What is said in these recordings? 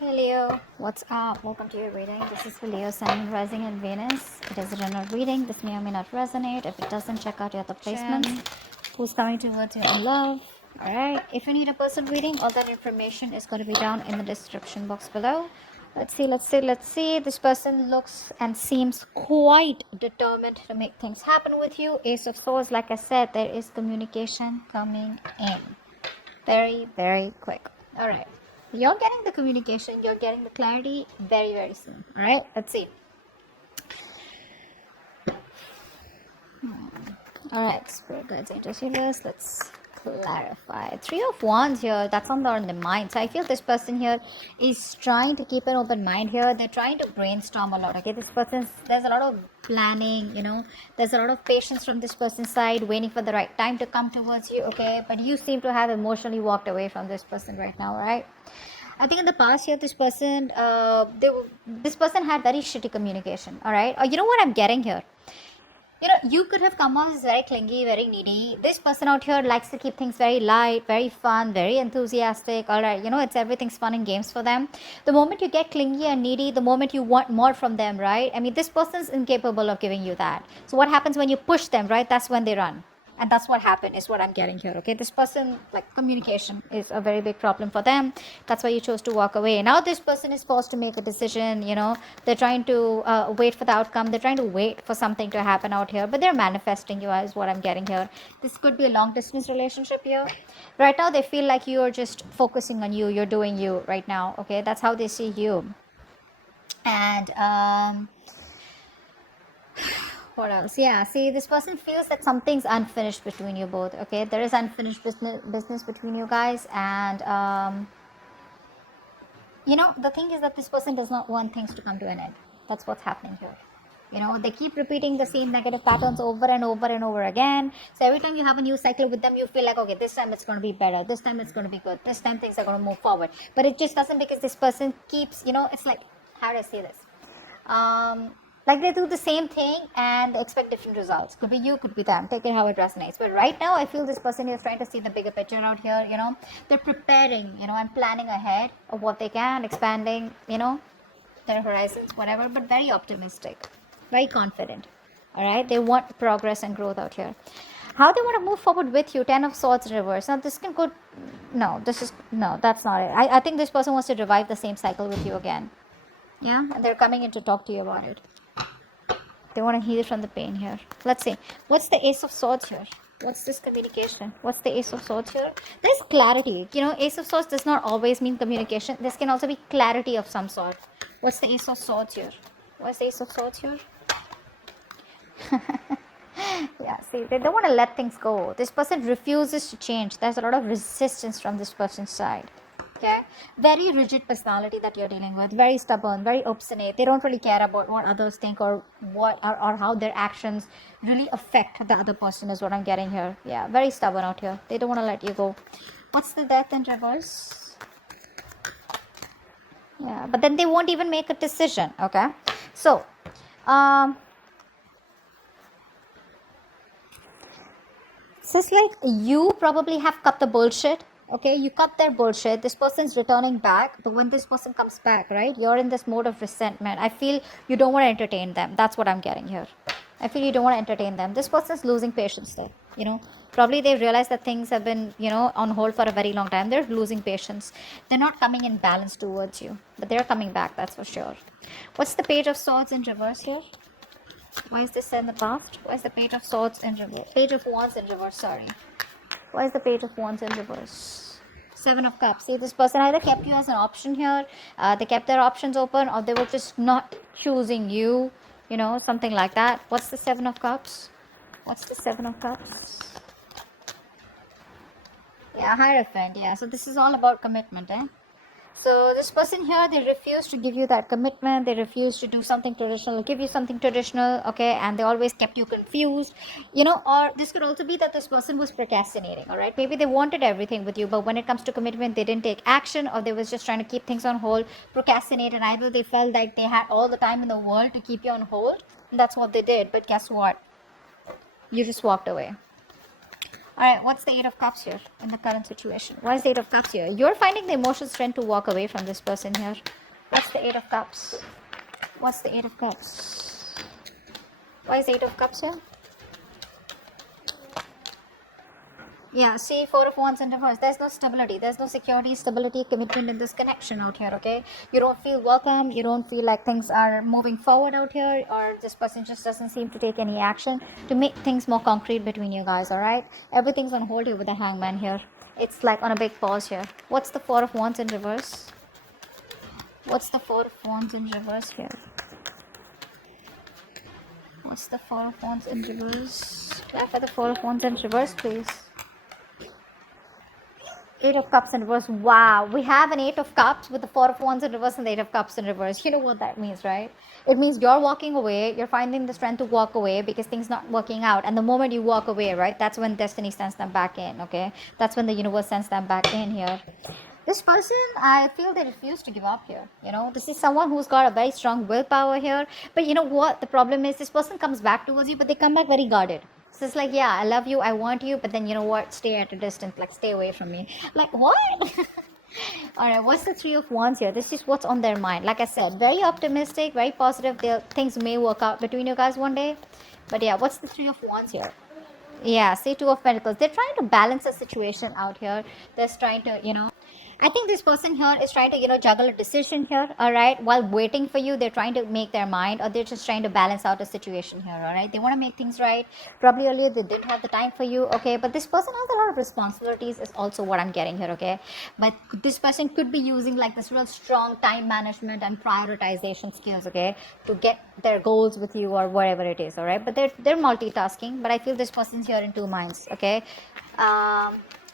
Hey Leo, what's up? Welcome to your reading. This is for Leo, Sun, Rising, and Venus. It is a general reading. This may or may not resonate. If it doesn't, check out your other placements. Who's coming towards you in love? Alright, if you need a personal reading, all that information is going to be down in the description box below. Let's see. This person looks and seems quite determined to make things happen with you. Ace of Swords, like I said, there is communication coming in. Very, very quick. Alright. You're getting the communication, you're getting the clarity very, very soon. Alright, let's see. Alright, Spirit Guides, Angels, Healers, let's clarify. Three of Wands here, that's on the mind. So I feel this person here is trying to keep an open mind here. They're trying to brainstorm a lot. Okay, this person's, there's a lot of planning, there's a lot of patience from this person's side, waiting for the right time to come towards you. Okay, but you seem to have emotionally walked away from this person right now. Right, I think in the past year, this person this person had very shitty communication. All right, or you know what I'm getting here, you could have come off as very clingy, very needy. This person out here likes to keep things very light, very fun, very enthusiastic. All right, it's everything's fun and games for them. The moment you get clingy and needy, the moment you want more from them, right? I mean, this person's incapable of giving you that. So what happens when you push them, right? That's when they run. And that's what happened, is what I'm getting here. Okay, this person, like, communication is a very big problem for them. That's why you chose to walk away. Now this person is forced to make a decision. They're trying to wait for the outcome. They're trying to wait for something to happen out here, but they're manifesting you, is what I'm getting here. This could be a long distance relationship here. Right now they feel like you're just focusing on you, you're doing you right now. Okay, that's how they see you. And what else? Yeah, see, this person feels that something's unfinished between you both. Okay, there is unfinished business between you guys. And the thing is that this person does not want things to come to an end. That's what's happening here. They keep repeating the same negative patterns over and over and over again. So every time you have a new cycle with them, you feel like, okay, this time it's going to be better, this time it's going to be good, this time things are going to move forward. But it just doesn't, because this person keeps, it's like, how do I say this, like they do the same thing and they expect different results. Could be you, could be them. Take it how it resonates. But right now, I feel this person is trying to see the bigger picture out here. They're preparing, and planning ahead of what they can, expanding, their horizons, whatever. But very optimistic, very confident. All right, they want progress and growth out here. How they want to move forward with you? 10 of Swords in reverse. Now this can go. No, that's not it. I think this person wants to revive the same cycle with you again. Yeah, and they're coming in to talk to you about it. They want to heal from the pain here. Let's see. What's the Ace of Swords here? What's this communication? What's the Ace of Swords here? There's clarity. Ace of Swords does not always mean communication. This can also be clarity of some sort. What's the Ace of Swords here? What's the Ace of Swords here? Yeah, see, they don't want to let things go. This person refuses to change. There's a lot of resistance from this person's side. Okay, very rigid personality that you're dealing with, very stubborn, very obstinate. They don't really care about what others think or or how their actions really affect the other person, is what I'm getting here. Yeah, very stubborn out here. They don't want to let you go. What's the Death in reverse? Yeah, but then they won't even make a decision. Okay, so it's just like you probably have cut the bullshit. Okay, you cut their bullshit. This person's returning back, but when this person comes back, right, you're in this mode of resentment. I feel you don't want to entertain them. That's what I'm getting here. I feel you don't want to entertain them. This person's losing patience there. Probably they've realized that things have been, on hold for a very long time. They're losing patience. They're not coming in balance towards you, but they're coming back, that's for sure. What's the Page of Swords in reverse here? Why is this in the past? Why is the Page of Swords in reverse? Page of Wands in reverse, sorry. Why is the Page of Wands in reverse? Seven of Cups. See, this person either kept you as an option here, they kept their options open, or they were just not choosing you, something like that. What's the Seven of Cups? What's the Seven of Cups? Yeah, Hierophant. Yeah, so this is all about commitment, eh? So this person here, they refuse to give you that commitment. They refuse to do something traditional, give you something traditional, okay? And they always kept you confused, or this could also be that this person was procrastinating, all right? Maybe they wanted everything with you, but when it comes to commitment, they didn't take action, or they was just trying to keep things on hold, procrastinate, and either they felt like they had all the time in the world to keep you on hold, and that's what they did. But guess what? You just walked away. Alright, what's the Eight of Cups here in the current situation? Why is the Eight of Cups here? You're finding the emotional strength to walk away from this person here. What's the Eight of Cups? What's the Eight of Cups? Why is the Eight of Cups here? Yeah, see, Four of Wands in reverse. There's no stability. There's no security, stability, commitment in this connection out here, okay? You don't feel welcome. You don't feel like things are moving forward out here, or this person just doesn't seem to take any action to make things more concrete between you guys, alright? Everything's on hold here with the Hangman here. It's like on a big pause here. What's the Four of Wands in reverse? What's the Four of Wands in reverse here? What's the Four of Wands in reverse? Clarify the Four of Wands in reverse, please. Eight of Cups in reverse. Wow, we have an Eight of Cups with the Four of Wands in reverse and the Eight of Cups in reverse. You know what that means, right? It means you're walking away. You're finding the strength to walk away because things not working out. And the moment you walk away, right, that's when destiny sends them back in, okay? That's when the universe sends them back in here. This person, I feel they refuse to give up here. You know, this is someone who's got a very strong willpower here. But you know what? The problem is this person comes back towards you, but they come back very guarded. So it's like, yeah, I love you, I want you, but then you know what? Stay at a distance, like stay away from me. Like, what? Alright, what's the Three of Wands here? This is what's on their mind. Like I said, very optimistic, very positive. Things may work out between you guys one day. But yeah, what's the Three of Wands here? Yeah, say Two of Pentacles. They're trying to balance the situation out here. They're trying to, you know, I think this person here is trying to, you know, juggle a decision here, all right? While waiting for you, they're trying to make their mind, or they're just trying to balance out a situation here, all right? They want to make things right. Probably earlier they didn't have the time for you, okay? But this person has a lot of responsibilities is also what I'm getting here, okay? But this person could be using like this real strong time management and prioritization skills, okay? To get their goals with you or whatever it is, all right? But they're multitasking, but I feel this person's here in two minds, okay?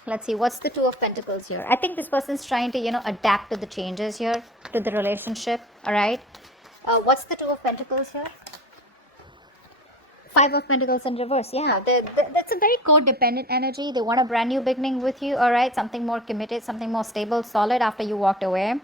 Let's see, what's the Two of Pentacles here? I think this person's trying to, you know, adapt to the changes here, to the relationship, all right? What's the Two of Pentacles here? Five of Pentacles in reverse. Yeah, that's a very codependent energy. They want a brand new beginning with you, all right? Something more committed, something more stable, solid after you walked away.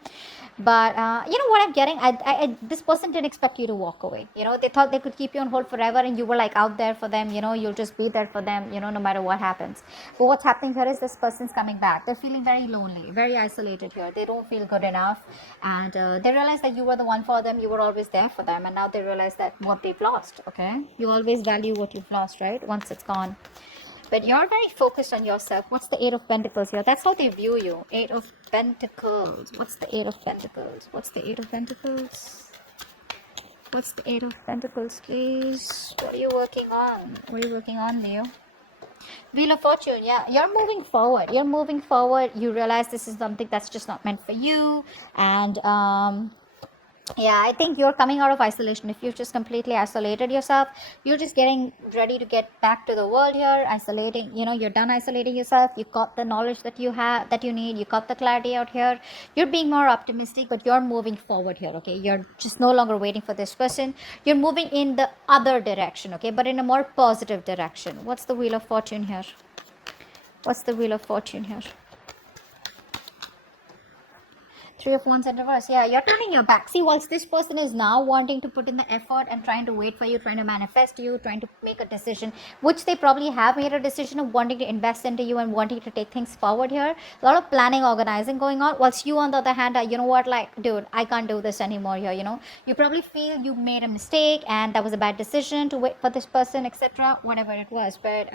But you know what I'm getting? This person didn't expect you to walk away. You know, they thought they could keep you on hold forever, and you were like out there for them. You know, you'll just be there for them. You know, no matter what happens. But what's happening here is this person's coming back. They're feeling very lonely, very isolated here. They don't feel good enough, and they realize that you were the one for them. You were always there for them, and now they realize that what they've lost. Okay, you always value what you've lost, right? Once it's gone. But you're very focused on yourself. What's the Eight of Pentacles here? That's how they view you. Eight of Pentacles. What's the Eight of Pentacles? What's the Eight of Pentacles? What's the Eight of Pentacles, please? What are you working on? What are you working on, Leo? Wheel of Fortune. Yeah, you're moving forward. You're moving forward. You realize this is something that's just not meant for you. And yeah, I think you're coming out of isolation. If you've just completely isolated yourself, you're just getting ready to get back to the world here, isolating, you know, you're done isolating yourself. You got the knowledge that you have, that you need. You got the clarity out here. You're being more optimistic, but you're moving forward here, okay? You're just no longer waiting for this person. You're moving in the other direction, okay? But in a more positive direction. What's the Wheel of Fortune here? What's the Wheel of Fortune here? Three of Wands in reverse. Yeah, you're turning your back. See, whilst this person is now wanting to put in the effort and trying to wait for you, trying to manifest you, trying to make a decision, which they probably have made a decision of wanting to invest into you and wanting to take things forward here. A lot of planning, organizing going on. Whilst you, on the other hand, are, you know what, like, dude, I can't do this anymore here, you know. You probably feel you made a mistake and that was a bad decision to wait for this person, etc. Whatever it was. But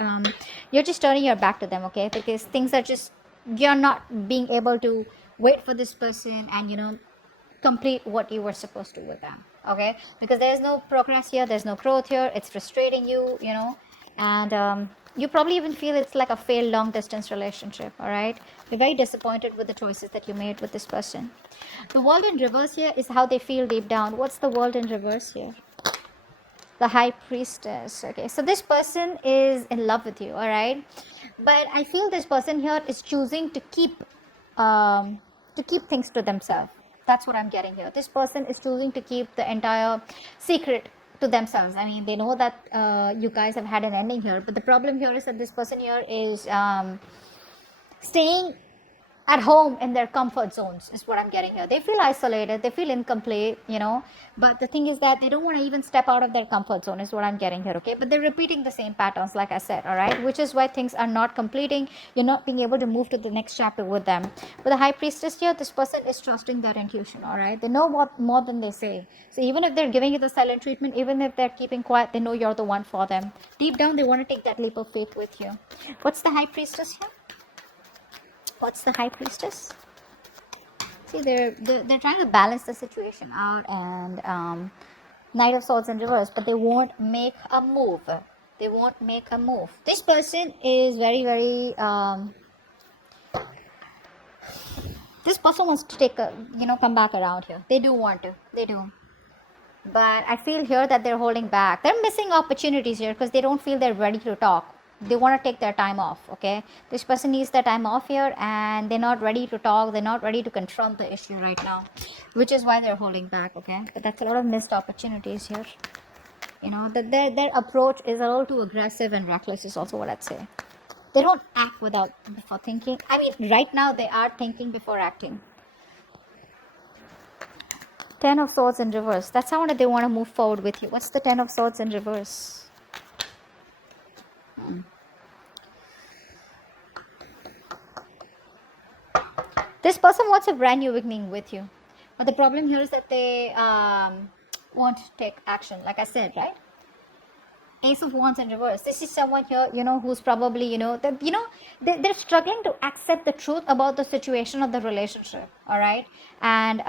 you're just turning your back to them, okay? Because things are just, you're not being able to wait for this person and, you know, complete what you were supposed to with them, okay? Because there's no progress here, there's no growth here. It's frustrating you, you know, and you probably even feel it's like a failed long distance relationship, all right? You're very disappointed with the choices that you made with this person. The World in reverse here is how they feel deep down. What's the World in reverse here? The High Priestess. Okay, so this person is in love with you, all right? But I feel this person here is choosing to keep things to themselves. That's what I'm getting here. This person is choosing to keep the entire secret to themselves. I mean, they know that you guys have had an ending here, but the problem here is that this person here is staying at home in their comfort zones is what I'm getting here. They feel isolated, they feel incomplete, but the thing is that they don't want to even step out of their comfort zone is what I'm getting here, okay? But they're repeating the same patterns, like I said, all right, which is why things are not completing. You're not being able to move to the next chapter with them. With the High Priestess here, this person is trusting their intuition, all right? They know what more than they say. So even if they're giving you the silent treatment, even if they're keeping quiet, they know you're the one for them. Deep down, they want to take that leap of faith with you. What's the High Priestess here? What's the High Priestess? See, they're trying to balance the situation out, and Knight of Swords in reverse, but they won't make a move. They won't make a move. This person is very, very. This person wants to take a, come back around here. They do want to. They do. But I feel here that they're holding back. They're missing opportunities here because they don't feel they're ready to talk. They want to take their time off, okay? This person needs their time off here, and they're not ready to talk. They're not ready to confront the issue right now, which is why they're holding back, okay? But that's a lot of missed opportunities here. That their approach is a little too aggressive and reckless is also what I'd say. They don't act before thinking. I mean, right now they are thinking before acting. Ten of Swords in reverse. That's how they want to move forward with you. What's the Ten of Swords in reverse? This person wants a brand new beginning with you. But the problem here is that they won't take action. Like I said, right? Ace of Wands in reverse. This is someone here, who's probably, they're struggling to accept the truth about the situation of the relationship. All right. And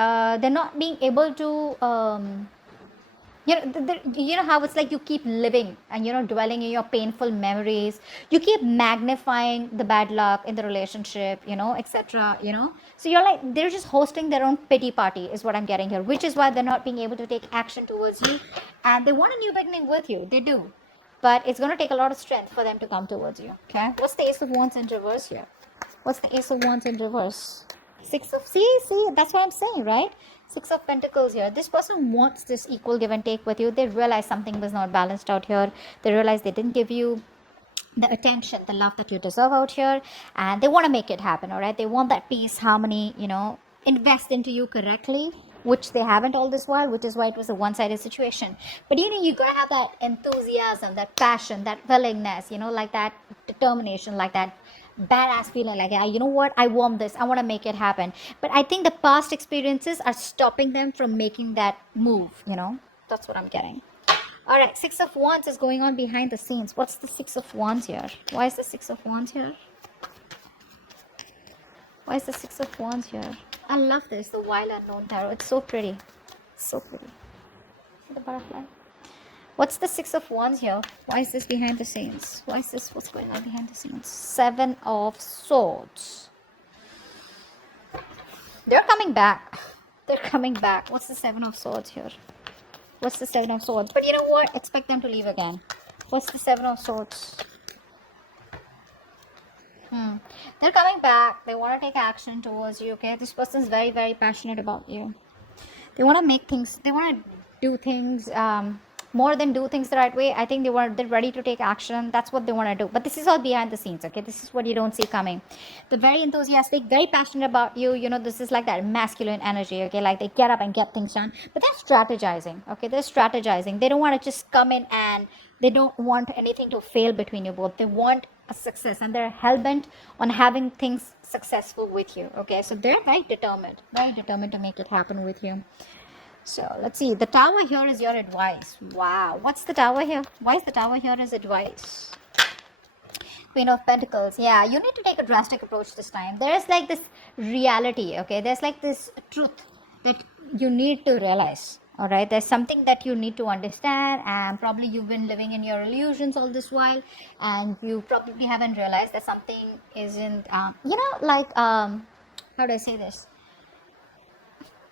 they're not being able to, how it's like you keep living and dwelling in your painful memories. You keep magnifying the bad luck in the relationship, etc. So you're like, they're just hosting their own pity party is what I'm getting here, which is why they're not being able to take action towards you, and they want a new beginning with you. They do, but it's going to take a lot of strength for them to come towards you. Okay, what's the Ace of Wands in reverse here? What's the Ace of Wands in reverse? See, that's what I'm saying, right? Six of Pentacles here. This person wants this equal give and take with you. They realize something was not balanced out here. They realize they didn't give you the attention, the love that you deserve out here, and they want to make it happen. All right, they want that peace, harmony, invest into you correctly, which they haven't all this while, which is why it was a one-sided situation. But you gotta have that enthusiasm, that passion, that willingness, like that determination, like that badass feeling, like, yeah, you know what, I want this, I want to make it happen. But I think the past experiences are stopping them from making that move. That's what I'm getting. All right, Six of Wands is going on behind the scenes. What's the Six of Wands here? Why is the Six of Wands here? Why is the Six of Wands here? I love this, the Wild Unknown Tarot. It's so pretty. So pretty. See the butterfly? What's the Six of Wands here? Why is this behind the scenes? Why is this? What's going on behind the scenes? Seven of Swords. They're coming back. They're coming back. What's the Seven of Swords here? What's the Seven of Swords? But you know what? Expect them to leave again. What's the Seven of Swords? They're coming back. They want to take action towards you, okay? This person's very, very passionate about you. They want to make things, they want to do things, more than do things the right way. I think they're ready to take action. That's what they want to do. But this is all behind the scenes, okay? This is what you don't see coming. They're very enthusiastic, very passionate about you. This is like that masculine energy, okay? Like they get up and get things done. But they're strategizing, okay? They're strategizing. They don't want to just come in, and they don't want anything to fail between you both. They want a success, and they're hell-bent on having things successful with you, okay? So they're very determined to make it happen with you. So let's see. The Tower here is your advice. Wow. What's the Tower here? Why is the Tower here as advice? Queen of Pentacles. Yeah, you need to take a drastic approach this time. There's like this reality, okay? There's like this truth that you need to realize. All right, there's something that you need to understand, and probably you've been living in your illusions all this while, and you probably haven't realized that something isn't, how do I say this?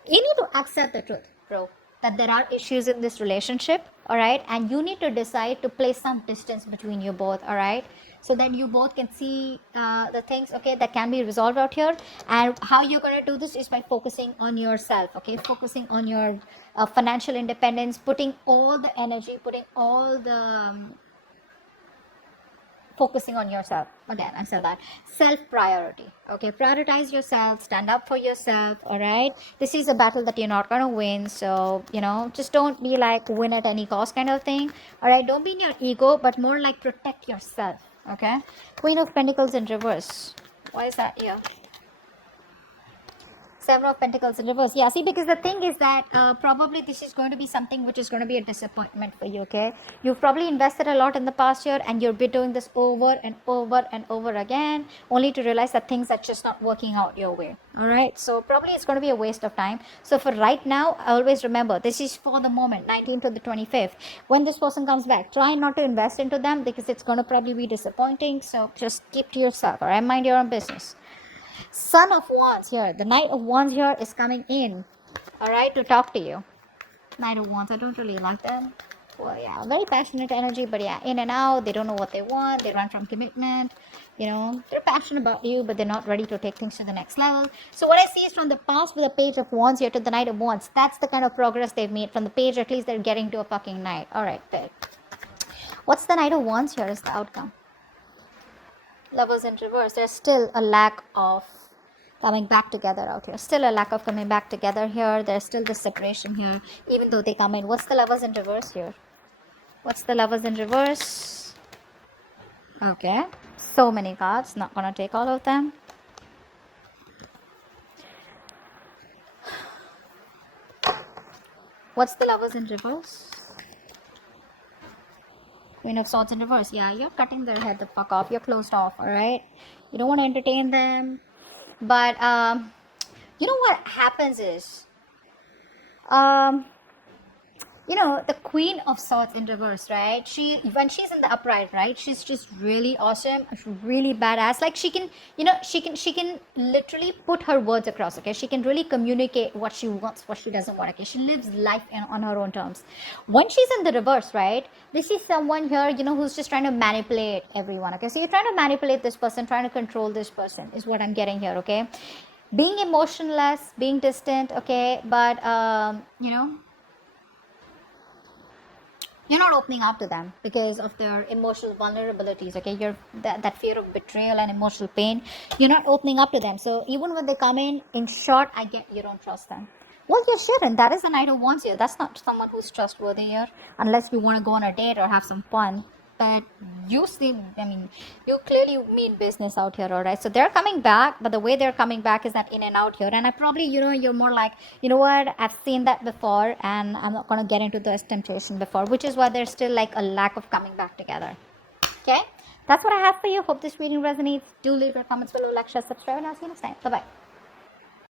You need to accept the truth, bro, that there are issues in this relationship, all right, and you need to decide to place some distance between you both, all right, so that you both can see the things, okay, that can be resolved out here. And how you're going to do this is by focusing on yourself, okay, focusing on your financial independence, putting all the energy, putting all the focusing on yourself. Again, I said that. Self priority. Okay, prioritize yourself, stand up for yourself. All right, this is a battle that you're not gonna win, so just don't be like win at any cost kind of thing. All right, don't be in your ego, but more like protect yourself. Okay, Queen of Pentacles in reverse. Why is that here? Seven of Pentacles in reverse. Yeah, see, because the thing is that probably this is going to be something which is going to be a disappointment for you, okay? You've probably invested a lot in the past year and you'll be doing this over and over and over again, only to realize that things are just not working out your way, all right? So probably it's going to be a waste of time. So for right now, always remember, this is for the moment, 19th to the 25th. When this person comes back, try not to invest into them because it's going to probably be disappointing. So just keep to yourself, all right? Mind your own business. Son of Wands here. The Knight of Wands here is coming in, all right, to talk to you. Knight of Wands, I don't really like them. Well, yeah, very passionate energy, but yeah, in and out. They don't know what they want. They run from commitment. They're passionate about you, but they're not ready to take things to the next level. So what I see is from the past with the Page of Wands here to the Knight of Wands. That's the kind of progress they've made. From the page, at least they're getting to a fucking knight. All right, good. What's the Knight of Wands here is the outcome? Lovers in reverse. There's still a lack of coming back together out here. Still a lack of coming back together here. There's still this separation here, even though they come in. What's the Lovers in reverse here? What's the Lovers in reverse? Okay. So many cards. Not gonna take all of them. What's the Lovers in reverse? Queen of Swords in reverse. Yeah, you're cutting their head the fuck off. You're closed off, all right? You don't want to entertain them. But, you know what happens is, the Queen of Swords in reverse, right? When she's in the upright, right? She's just really awesome, really badass. Like she can literally put her words across. Okay, she can really communicate what she wants, what she doesn't want. Okay, she lives life on her own terms. When she's in the reverse, right? This is someone here, who's just trying to manipulate everyone. Okay, so you're trying to manipulate this person, trying to control this person, is what I'm getting here. Okay, being emotionless, being distant. Okay, but you're not opening up to them because of their emotional vulnerabilities. Okay, that fear of betrayal and emotional pain, you're not opening up to them. So even when they come in short, I get you don't trust them. Well, you shouldn't. That is a Knight of Wands here. That's not someone who's trustworthy here, unless you want to go on a date or have some fun. But you clearly mean business out here, all right? So they're coming back, but the way they're coming back is that in and out here. And I probably, you're more like, you know what, I've seen that before, and I'm not going to get into this temptation before, which is why there's still like a lack of coming back together. Okay? That's what I have for you. Hope this reading resonates. Do leave your comments below, like, share, subscribe, and I'll see you next time. Bye-bye.